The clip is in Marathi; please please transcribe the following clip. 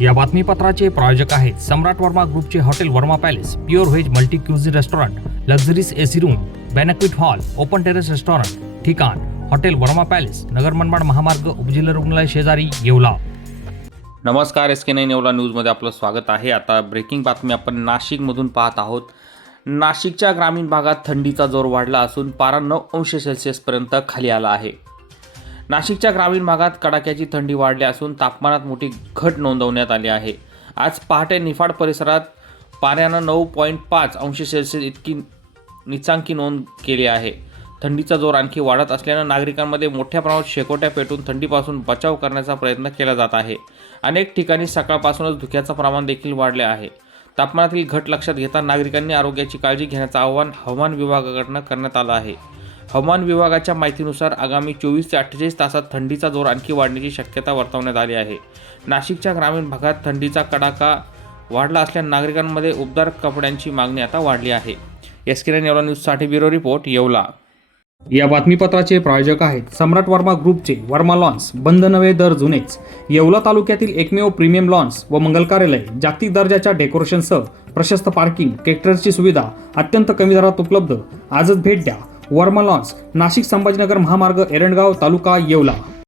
या बातमीपत्राचे प्रायोजक आहेत सम्राट वर्मा ग्रुपचे hotel Verma palace pure veg multi cuisine restaurant luxuries AC room banquet hall open terrace restaurant ठिकाण हॉटेल वर्मा पॅलेस नगर मनमाड महामार्ग उपजिल्हा रुग्णालय शेजारी येवला. नमस्कार एस के नाईन येवला न्यूजमध्ये आपलं स्वागत आहे. आता ब्रेकिंग बातमी आपण नाशिकमधून पाहत आहोत. नाशिकच्या ग्रामीण भागात थंडीचा जोर वाढला असून पारा नऊ अंश सेल्सिअसपर्यंत खाली आला आहे. नाशिकच्या ग्रामीण भागात कडाक्याची थंडी वाढली असून तापमानात मोठी घट नोंदवण्यात आली आहे. आज पहाटे निफाड परिसरात पाऱ्यानं नऊ पॉईंट पाच अंश सेल्सिअस इतकी निचांकी नोंद केली आहे. थंडीचा जोर आणखी वाढत असल्यानं नागरिकांमध्ये मोठ्या प्रमाणात शेकोट्या पेटून थंडीपासून बचाव करण्याचा प्रयत्न केला जात आहे. अनेक ठिकाणी सकाळपासूनच धुक्याचं प्रमाण देखील वाढले आहे. तापमानातील घट लक्षात घेता नागरिकांनी आरोग्याची काळजी घेण्याचं आवाहन हवामान विभागाकडनं करण्यात आलं आहे. हवामान विभागाच्या माहितीनुसार आगामी चोवीस ते अठ्ठेचाळीस तासात थंडीचा जोर आणखी वाढण्याची शक्यता वर्तवण्यात आली आहे. नाशिकच्या ग्रामीण भागात थंडीचा कडाका वाढला असल्याने नागरिकांमध्ये उबदार कपड्यांची मागणी आता वाढली आहे. एस के एवढा न्यूजसाठी ब्युरो रिपोर्ट येवला. या बातमीपत्राचे प्रायोजक आहेत सम्राट वर्मा ग्रुपचे वर्मा लॉन्स बंद नवे दर जुनेच. येवला तालुक्यातील एकमेव प्रीमियम लॉन्स व मंगल कार्यालय जागतिक दर्जाच्या डेकोरेशनसह प्रशस्त पार्किंग ट्रॅक्टरची सुविधा अत्यंत कमी दरात उपलब्ध. आजच भेट द्या. वर्मा लॉन्स नाशिक संभाजीनगर महामार्ग एरंडगाव तालुका येवला.